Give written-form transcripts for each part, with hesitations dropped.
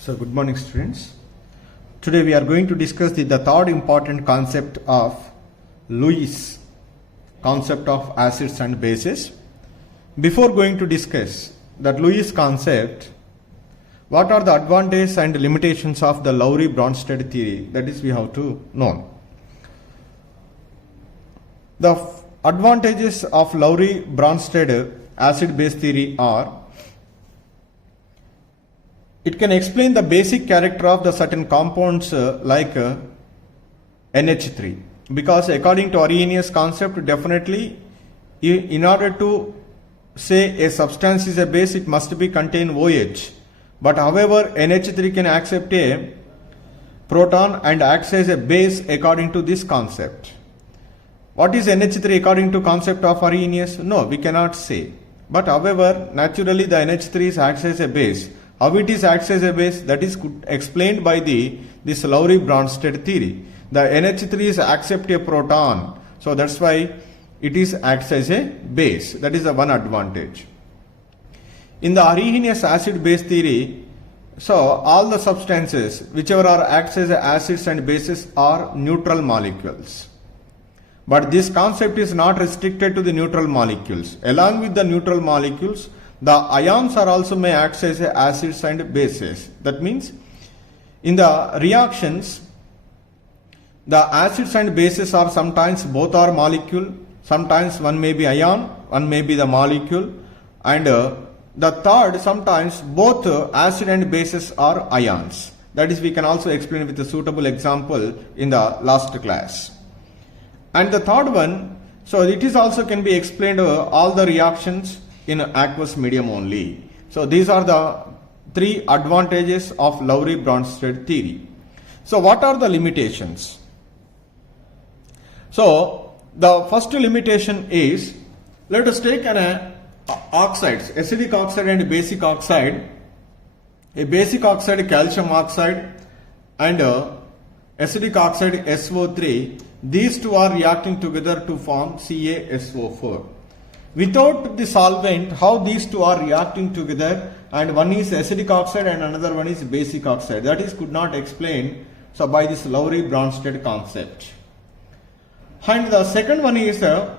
So good morning students. Today we are going to discuss the third important concept of Lewis concept of acids and bases. Before going to discuss that Lewis concept, what are the advantages and limitations of the Lowry-Bronsted theory? That is we have to know. The advantages of Lowry-Bronsted acid-base theory are: it can explain the basic character of the certain compounds like NH3, because according to Arrhenius concept, definitely in order to say a substance is a base, it must be contain OH. But however, NH3 can accept a proton and acts as a base according to this concept. What is NH3 according to concept of Arrhenius? No, we cannot say. But however, naturally the NH3 acts as a base. How it is acts as a base? That is explained by this Lowry-Bronsted theory. The NH3 is accept a proton, so that's why it is acts as a base. That is the one advantage. In the Arrhenius acid-base theory, so all the substances whichever are acts as acids and bases are neutral molecules. But this concept is not restricted to the neutral molecules. Along with the neutral molecules, the ions are also may act as acids and bases. That means in the reactions, the acids and bases are sometimes both are molecule, sometimes one may be ion, one may be the molecule, and the third sometimes both acid and bases are ions. That is we can also explain with a suitable example in the last class. And the third one, so it is also can be explained all the reactions in aqueous medium only. So these are the three advantages of Lowry-Bronsted theory. So what are the limitations? So the first limitation is, let us take an oxides, acidic oxide and basic oxide. A basic oxide calcium oxide and acidic oxide SO3. These two are reacting together to form CaSO4. Without the solvent, how these two are reacting together, and one is acidic oxide and another one is basic oxide, that is could not explain so by this Lowry-Bronsted concept. And the second one is the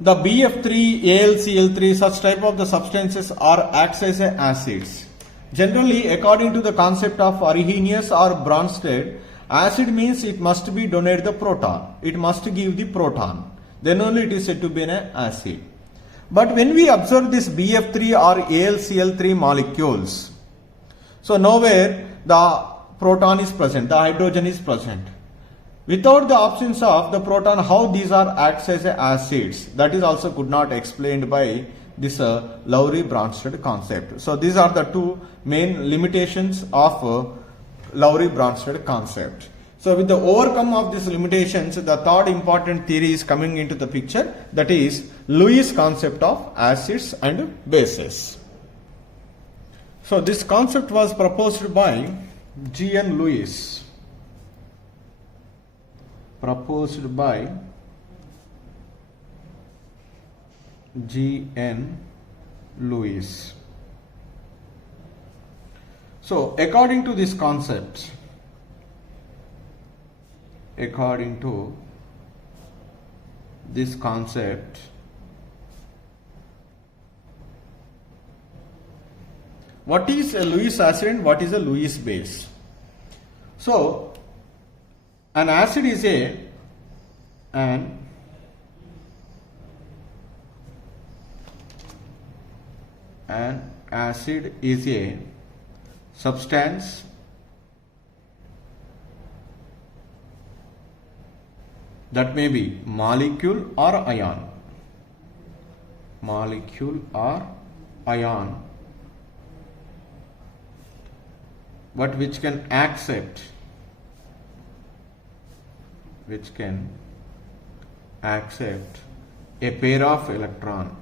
BF3, AlCl3, such type of the substances are acts as acids. Generally, according to the concept of Arrhenius or Bronsted, acid means it must be donate the proton, it must give the proton, then only it is said to be an acid. But when we observe this BF3 or AlCl3 molecules, so nowhere the proton is present, the hydrogen is present. Without the absence of the proton, how these are acts as acids, that is also could not explained by this Lowry-Bronsted concept. So these are the two main limitations of Lowry-Bronsted concept. So with the overcome of these limitations, the third important theory is coming into the picture, that is Lewis concept of acids and bases. So this concept was proposed by G.N. Lewis. Proposed by G.N. Lewis. So according to this concept, what is a Lewis acid and what is a Lewis base? So an acid is an acid is a substance that may be molecule or ion. Molecule or ion, but which can accept a pair of electron.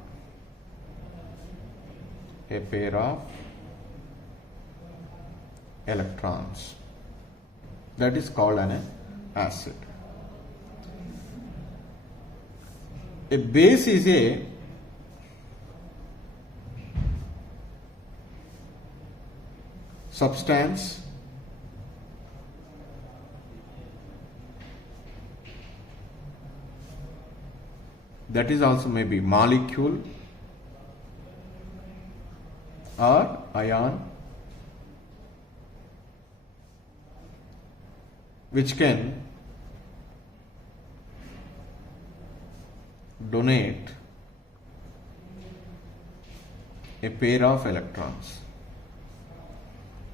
A pair of electrons. That is called an acid. A base is a substance, that is also maybe molecule or ion, which can donate a pair of electrons.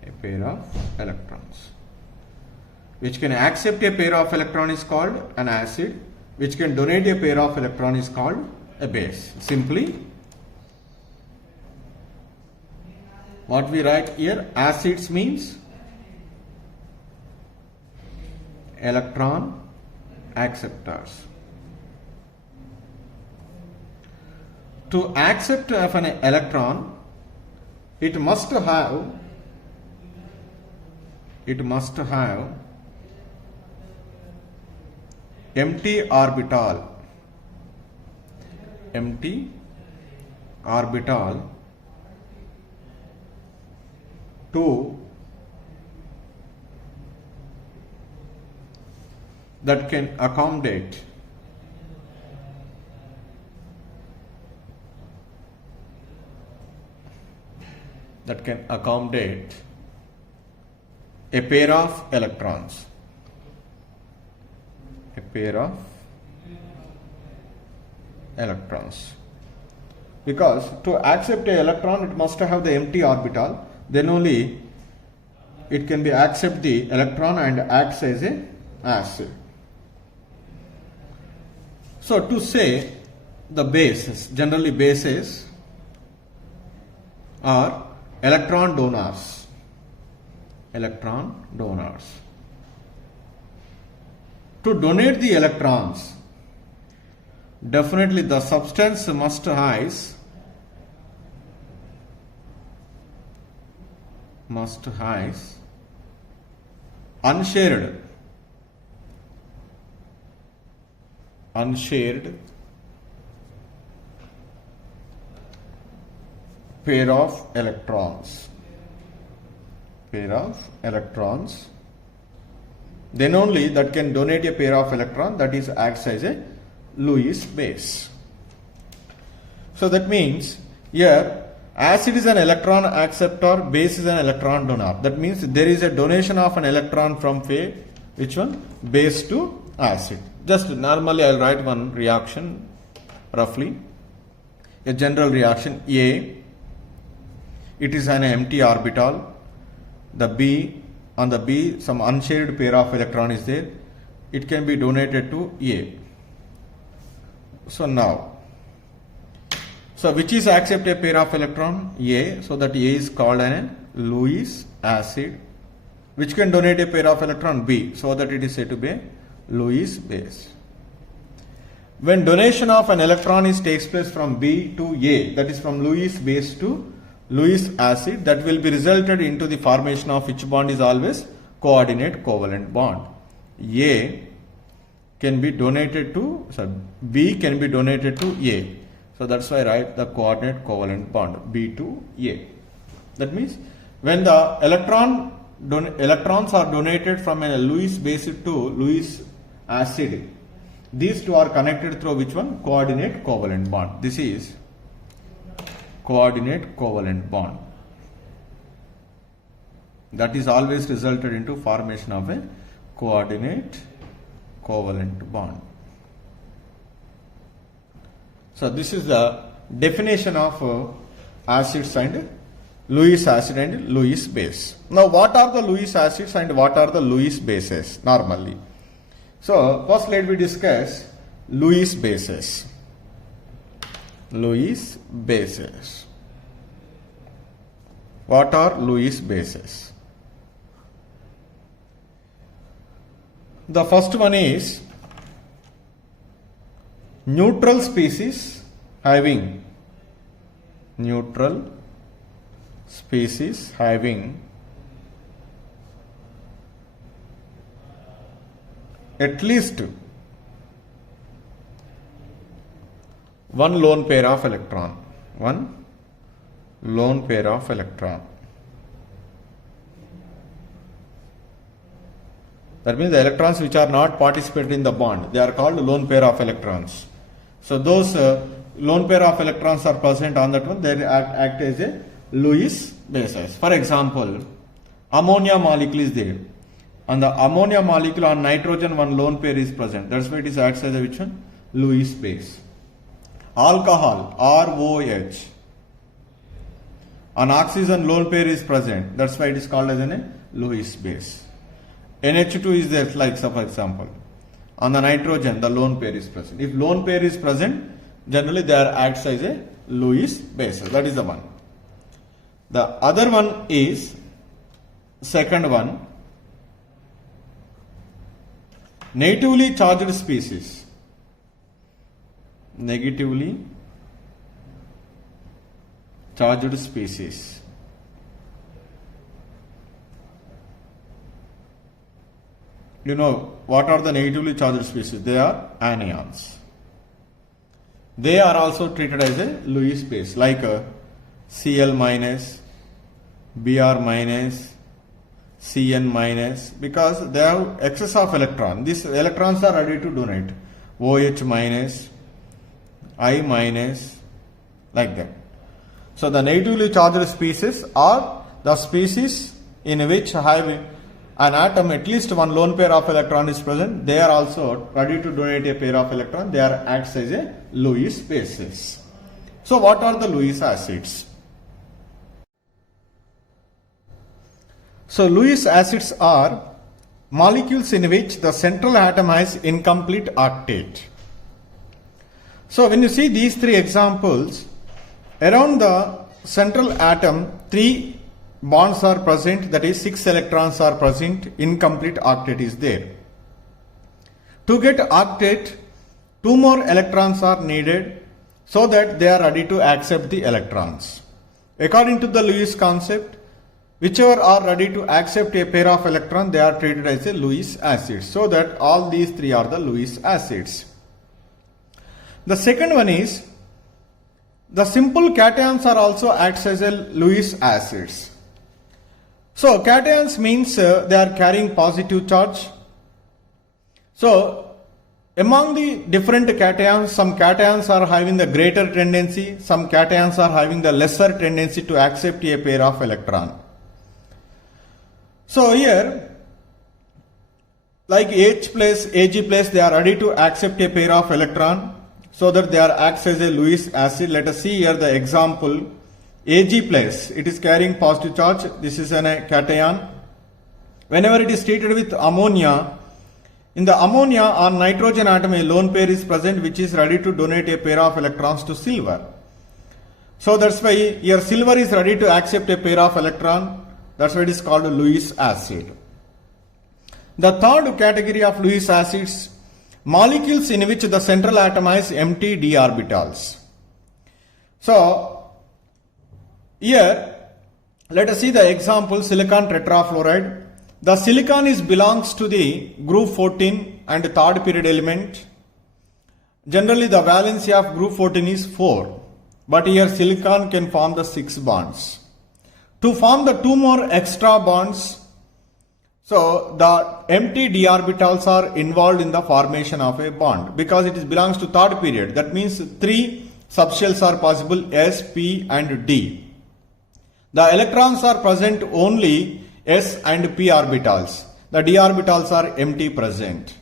A pair of electrons. Which can accept a pair of electrons is called an acid. Which can donate a pair of electrons is called a base. Simply, what we write here, acids means electron acceptors. To accept of an electron, it must have empty orbital to that can accommodate a pair of electrons. A pair of electrons. Because to accept an electron, it must have the empty orbital. Then only it can be accept the electron and acts as a acid. So to say the bases, generally bases are electron donors. Electron donors. To donate the electrons, definitely the substance must have unshared pair of electrons. Then only that can donate a pair of electron, that is acts as a Lewis base. So that means here acid is an electron acceptor, base is an electron donor. That means there is a donation of an electron from which one? Base to acid. Just normally I will write one reaction roughly. A general reaction A, it is an empty orbital. The B, on the B some unshared pair of electron is there. It can be donated to A. So now, which is accept a pair of electron? A. So that A is called an Lewis acid. Which can donate a pair of electron? B. So that it is said to be a Lewis base. When donation of an electron takes place from B to A, that is from Lewis base to Lewis acid, that will be resulted into the formation of which bond is always coordinate covalent bond. A can be donated to, B can be donated to A. So that's why I write the coordinate covalent bond B to A. That means when the electrons are donated from a Lewis base to Lewis acid, these two are connected through which one? Coordinate covalent bond. This is coordinate covalent bond. That is always resulted into formation of a coordinate covalent bond. So this is the definition of acids and Lewis acid and Lewis base. Now what are the Lewis acids and what are the Lewis bases normally? So first let me discuss Lewis bases. Lewis bases. What are Lewis bases? The first one is neutral species having at least one lone pair of electron. That means the electrons which are not participating in the bond, they are called lone pair of electrons. So those lone pair of electrons are present on that one, they act as a Lewis bases. For example, ammonia molecule is there. On the ammonia molecule on nitrogen one lone pair is present. That's why it is acts as a which one? Lewis base. Alcohol, ROH. On oxygen lone pair is present. That's why it is called as a Lewis base. NH2 is there, like so for example. On the nitrogen, the lone pair is present. If lone pair is present, generally they are acts as a Lewis bases. That is the one. The other one is second one, negatively charged species. Negatively charged species. You know what are the negatively charged species? They are anions. They are also treated as a Lewis base, like Cl minus, Br minus, Cn minus, because they have excess of electron. These electrons are ready to donate. OH minus, I minus, like that. So the negatively charged species are the species in which have an atom, at least one lone pair of electron is present. They are also ready to donate a pair of electron. They are acts as a Lewis bases. So what are the Lewis acids? So Lewis acids are molecules in which the central atom has incomplete octet. So when you see these three examples, around the central atom 3 bonds are present, that is 6 electrons are present, incomplete octet is there. To get octet, 2 more electrons are needed so that they are ready to accept the electrons. According to the Lewis concept, whichever are ready to accept a pair of electrons, they are treated as a Lewis acid. So that all these three are the Lewis acids. The second one is, the simple cations are also acts as a Lewis acids. So cations means they are carrying positive charge. So among the different cations, some cations are having the greater tendency, some cations are having the lesser tendency to accept a pair of electron. So here, like H plus, Ag plus, they are ready to accept a pair of electron, so that they are acts as a Lewis acid. Let us see here the example. Ag plus, it is carrying positive charge. This is a cation. Whenever it is treated with ammonia, in the ammonia on nitrogen atom a lone pair is present which is ready to donate a pair of electrons to silver. So that's why here silver is ready to accept a pair of electron. That's why it is called Lewis acid. The third category of Lewis acids, molecules in which the central atom has empty d orbitals. So here let us see the example, silicon tetrafluoride. The silicon belongs to the group 14 and third period element. Generally the valency of group 14 is 4, but here silicon can form the 6 bonds. To form the 2 more extra bonds, so the empty d orbitals are involved in the formation of a bond because it belongs to third period. That means 3 subshells are possible, S, P and D. The electrons are present only S and P orbitals. The d orbitals are empty present.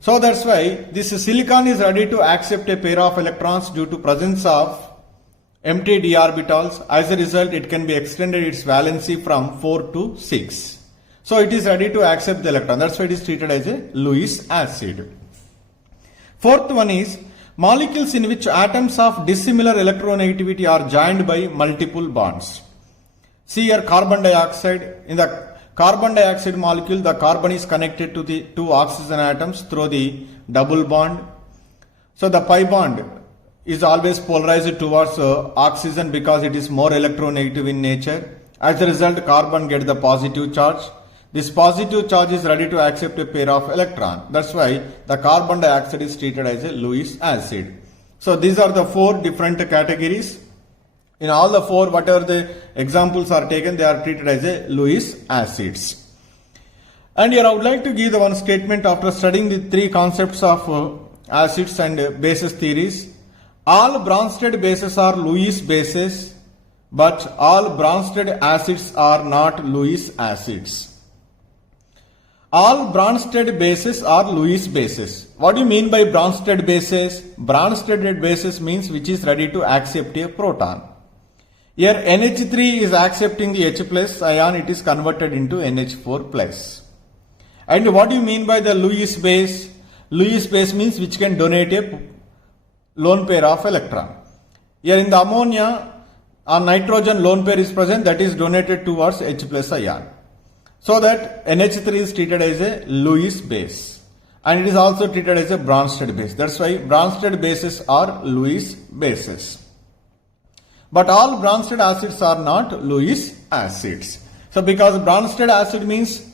So that's why this silicon is ready to accept a pair of electrons due to presence of empty d orbitals. As a result, it can be extended its valency from 4 to 6. So it is ready to accept the electron. That's why it is treated as a Lewis acid. Fourth one is molecules in which atoms of dissimilar electronegativity are joined by multiple bonds. See here carbon dioxide. In the carbon dioxide molecule, the carbon is connected to the 2 oxygen atoms through the double bond. So the pi bond is always polarized towards oxygen because it is more electronegative in nature. As a result, carbon gets the positive charge. This positive charge is ready to accept a pair of electron. That's why the carbon dioxide is treated as a Lewis acid. So these are the 4 different categories. In all the 4, whatever the examples are taken, they are treated as a Lewis acids. And here I would like to give the one statement after studying the three concepts of acids and bases theories. All Bronsted bases are Lewis bases, but all Bronsted acids are not Lewis acids. All Bronsted bases are Lewis bases. What do you mean by Bronsted bases? Bronsted bases means which is ready to accept a proton. Here NH3 is accepting the H plus ion, it is converted into NH4 plus. And what do you mean by the Lewis base? Lewis base means which can donate a lone pair of electron. Here in the ammonia, a nitrogen lone pair is present, that is donated towards H plus ion. So that NH3 is treated as a Lewis base. And it is also treated as a Bronsted base. That's why Bronsted bases are Lewis bases. But all Bronsted acids are not Lewis acids. So because Bronsted acid means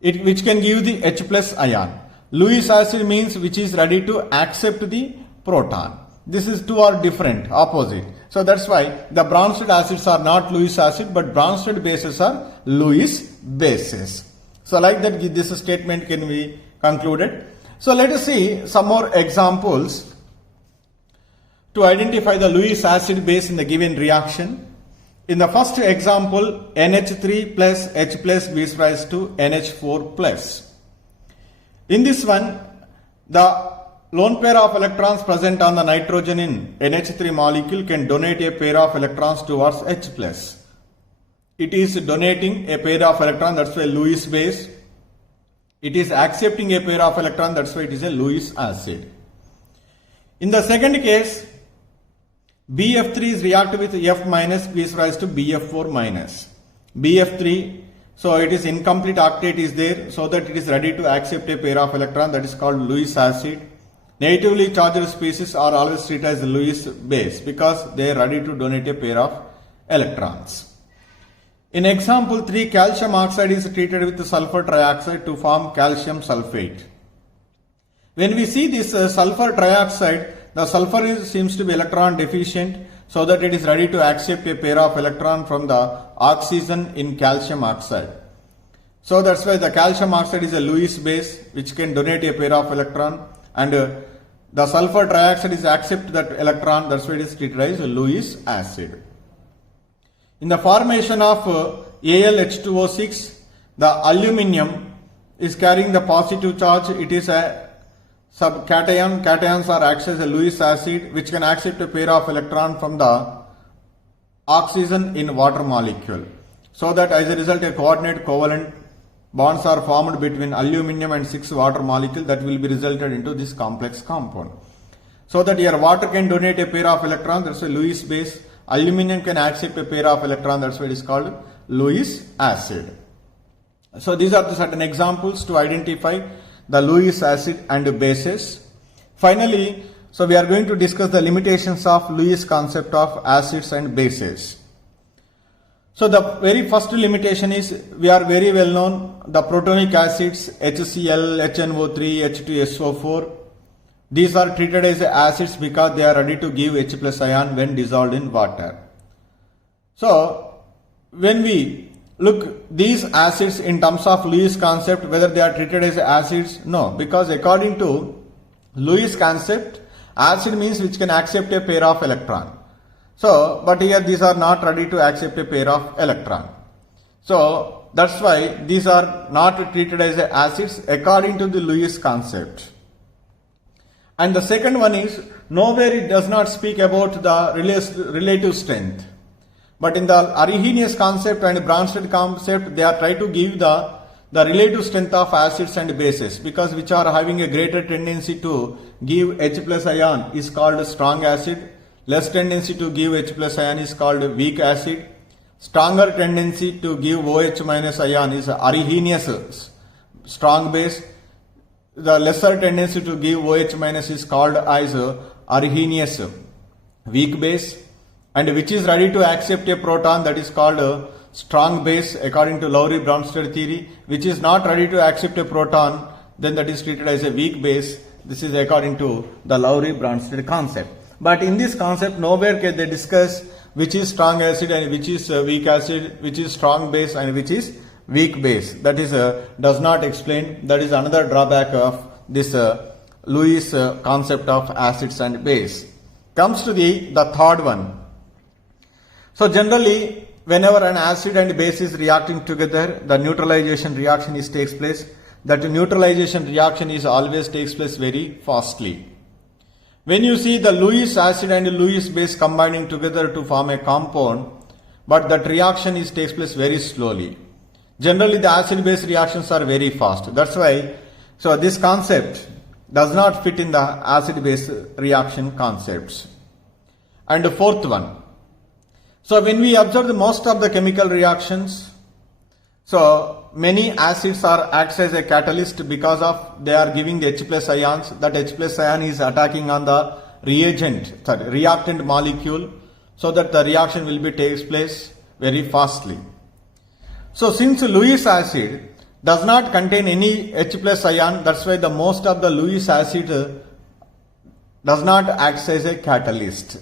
it which can give the H plus ion. Lewis acid means which is ready to accept the proton. This is two are different, opposite. So that's why the Bronsted acids are not Lewis acid, but Bronsted bases are Lewis bases. So like that this statement can be concluded. So let us see some more examples to identify the Lewis acid base in the given reaction. In the first example, NH3 plus H plus gives rise to NH4 plus. In this one, the lone pair of electrons present on the nitrogen in NH3 molecule can donate a pair of electrons towards H plus. It is donating a pair of electrons, that's why Lewis base. It is accepting a pair of electrons, that's why it is a Lewis acid. In the second case, BF3 is reacted with F minus gives rise to BF4 minus. BF3, so it is incomplete octet is there, so that it is ready to accept a pair of electrons, that is called Lewis acid. Negatively charged species are always treated as Lewis base because they are ready to donate a pair of electrons. In example 3, calcium oxide is treated with sulfur trioxide to form calcium sulfate. When we see this sulfur trioxide, the sulfur seems to be electron deficient, so that it is ready to accept a pair of electron from the oxygen in calcium oxide. So that's why the calcium oxide is a Lewis base which can donate a pair of electron, and the sulfur trioxide is accept that electron, that's why it is treated as a Lewis acid. In the formation of AlH2O6, the aluminum is carrying the positive charge, it is a subcation. Cations are acts as a Lewis acid which can accept a pair of electron from the oxygen in water molecule. So that as a result a coordinate covalent bonds are formed between aluminum and 6 water molecules that will be resulted into this complex compound. So that here water can donate a pair of electrons, that's a Lewis base. Aluminum can accept a pair of electrons, that's why it is called Lewis acid. So these are the certain examples to identify the Lewis acid and bases. Finally, so we are going to discuss the limitations of Lewis concept of acids and bases. So the very first limitation is, we are very well known, the protonic acids HCl, HNO3, H2SO4. These are treated as acids because they are ready to give H plus ion when dissolved in water. So when we look these acids in terms of Lewis concept, whether they are treated as acids, no, because according to Lewis concept, acid means which can accept a pair of electron. So, but here these are not ready to accept a pair of electron. So that's why these are not treated as acids according to the Lewis concept. And the second one is, nowhere it does not speak about the relative strength. But in the Arrhenius concept and Bronsted concept, they are trying to give the relative strength of acids and bases, because which are having a greater tendency to give H plus ion is called strong acid, less tendency to give H plus ion is called weak acid, stronger tendency to give OH minus ion is Arrhenius strong base, the lesser tendency to give OH minus is called as Arrhenius weak base, and which is ready to accept a proton, that is called a strong base according to Lowry-Bronsted theory. Which is not ready to accept a proton, then that is treated as a weak base. This is according to the Lowry-Bronsted concept. But in this concept, nowhere can they discuss which is strong acid and which is weak acid, which is strong base and which is weak base. That is does not explain. That is another drawback of this Lewis concept of acids and base. Comes to the third one. So generally, whenever an acid and base is reacting together, the neutralization reaction takes place. That neutralization reaction is always takes place very fastly. When you see the Lewis acid and Lewis base combining together to form a compound, but that reaction takes place very slowly. Generally, the acid base reactions are very fast. That's why, so this concept does not fit in the acid base reaction concepts. And the fourth one. So when we observe the most of the chemical reactions, so many acids are acts as a catalyst because of they are giving the H plus ions. That H plus ion is attacking on the reactant molecule, so that the reaction will be takes place very fastly. So since Lewis acid does not contain any H plus ion, that's why the most of the Lewis acid does not act as a catalyst.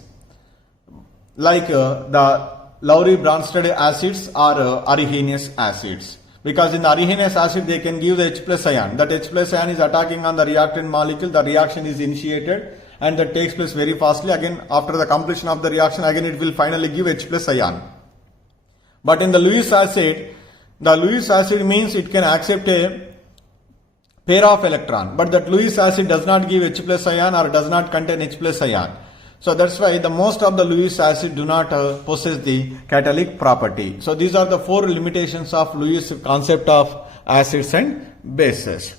Like the Lowry-Bronsted acids or Arrhenius acids. Because in the Arrhenius acid they can give the H plus ion. That H plus ion is attacking on the reactant molecule, the reaction is initiated and that takes place very fastly. Again, after the completion of the reaction, again it will finally give H plus ion. But in the Lewis acid means it can accept a pair of electron. But that Lewis acid does not give H plus ion or does not contain H plus ion. So that's why the most of the Lewis acid do not possess the catalytic property. So these are the four limitations of Lewis concept of acids and bases.